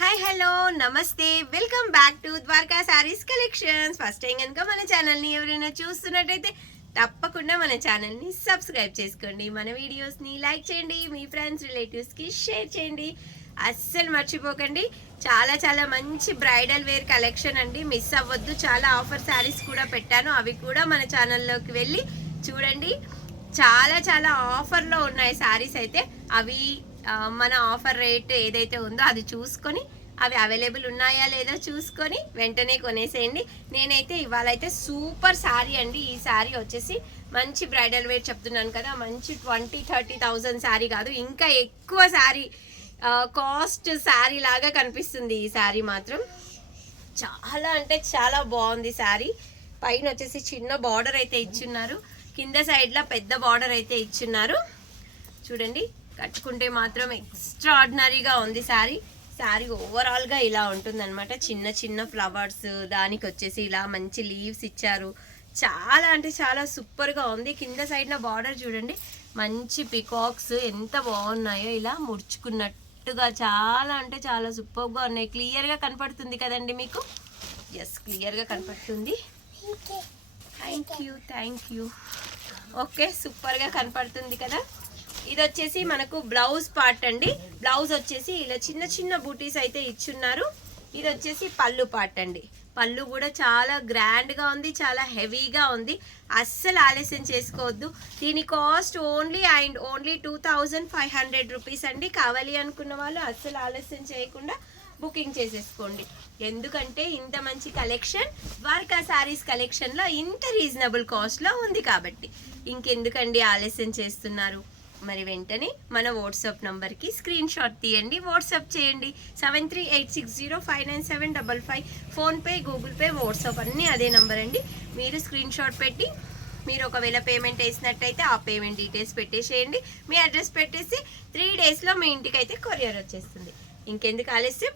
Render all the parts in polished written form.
Hi hello నమస్తే welcome back to Dwaraka sarees collections. First time కనుక మన ఛానల్ని ఎవరైనా చూస్తున్నట్టయితే తప్పకుండా మన ఛానల్ని సబ్స్క్రైబ్ చేసుకోండి, మన వీడియోస్ని లైక్ చేయండి, మీ ఫ్రెండ్స్ రిలేటివ్స్కి షేర్ చేయండి, అస్సలు మర్చిపోకండి. చాలా చాలా మంచి బ్రైడల్ వేర్ కలెక్షన్ అండి, మిస్ అవ్వద్దు. చాలా ఆఫర్ శారీస్ కూడా పెట్టాను, అవి కూడా మన ఛానల్లోకి వెళ్ళి చూడండి. చాలా చాలా ఆఫర్లో ఉన్నాయి శారీస్ అయితే. అవి మన ఆఫర్ రేట్ ఏదైతే ఉందో అది చూసుకొని అవి అవైలబుల్ ఉన్నాయా లేదా చూసుకొని వెంటనే కొనేసేయండి. నేనైతే ఇవాళ అయితే సూపర్ శారీ అండి. ఈ శారీ వచ్చేసి మంచి బ్రైడల్ వేర్ చెప్తున్నాను కదా, మంచి 20-30,000 శారీ కాదు, ఇంకా ఎక్కువ శారీ, కాస్ట్ శారీ లాగా కనిపిస్తుంది ఈ శారీ మాత్రం. చాలా అంటే చాలా బాగుంది శారీ. పైన వచ్చేసి చిన్న బార్డర్ అయితే ఇచ్చున్నారు, కింద సైడ్లో పెద్ద బార్డర్ అయితే ఇచ్చున్నారు. చూడండి, కట్టుకుంటే మాత్రం ఎక్స్ట్రాడినరీగా ఉంది శారీ. శారీ ఓవరాల్గా ఇలా ఉంటుందన్నమాట. చిన్న చిన్న ఫ్లవర్స్, దానికి వచ్చేసి ఇలా మంచి లీవ్స్ ఇచ్చారు. చాలా అంటే చాలా సూపర్గా ఉంది. కింద సైడ్న బార్డర్ చూడండి, మంచి పికాక్స్ ఎంత బాగున్నాయో, ఇలా ముడుచుకున్నట్టుగా చాలా అంటే చాలా సూపర్గా ఉన్నాయి. క్లియర్గా కనపడుతుంది కదండి మీకు? ఎస్, క్లియర్గా కనపడుతుంది. Thank you. ఓకే, సూపర్గా కనపడుతుంది కదా. ఇది వచ్చేసి మనకు బ్లౌజ్ పార్ట్ అండి. బ్లౌజ్ వచ్చేసి ఇలా చిన్న చిన్న బూటీస్ అయితే ఇచ్చున్నారు. ఇది వచ్చేసి పళ్ళు పార్ట్ అండి. పళ్ళు కూడా చాలా గ్రాండ్గా ఉంది, చాలా హెవీగా ఉంది. అస్సలు ఆలస్యం చేసుకోవద్దు. దీని కాస్ట్ ఓన్లీ 2500 రూపీస్ అండి. కావాలి అనుకున్న వాళ్ళు అస్సలు ఆలస్యం చేయకుండా బుకింగ్ చేసేసుకోండి. ఎందుకంటే ఇంత మంచి కలెక్షన్ ద్వారకా శారీస్ కలెక్షన్లో ఇంత రీజనబుల్ కాస్ట్లో ఉంది కాబట్టి. ఇంకెందుకండి ఆలస్యం చేస్తున్నారు? మరి వెంటనే మన వాట్సాప్ నంబర్కి స్క్రీన్ షాట్ తీయండి, వాట్సాప్ చేయండి. 7386059755. ఫోన్పే, గూగుల్ పే, వాట్సాప్ అన్నీ అదే నంబర్ అండి. మీరు స్క్రీన్ షాట్ పెట్టి మీరు ఒకవేళ పేమెంట్ వేసినట్టయితే ఆ పేమెంట్ డీటెయిల్స్ పెట్టేసేయండి. మీ అడ్రస్ పెట్టేసి 3 డేస్లో మీ ఇంటికి అయితే కొరియర్ వచ్చేస్తుంది. ఇంకెందుకు ఆలస్యం,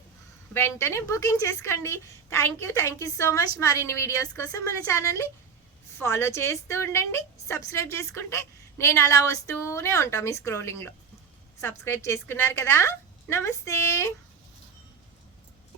వెంటనే బుకింగ్ చేసుకోండి. Thank you so much. మరిన్ని వీడియోస్ కోసం మన ఛానల్ని ఫాలో చేస్తూ ఉండండి. సబ్స్క్రైబ్ చేసుకుంటే నేను అలా వస్తూనే ఉంటాను మీ స్క్రోలింగ్లో. సబ్స్క్రైబ్ చేసుకున్నారు కదా. నమస్తే.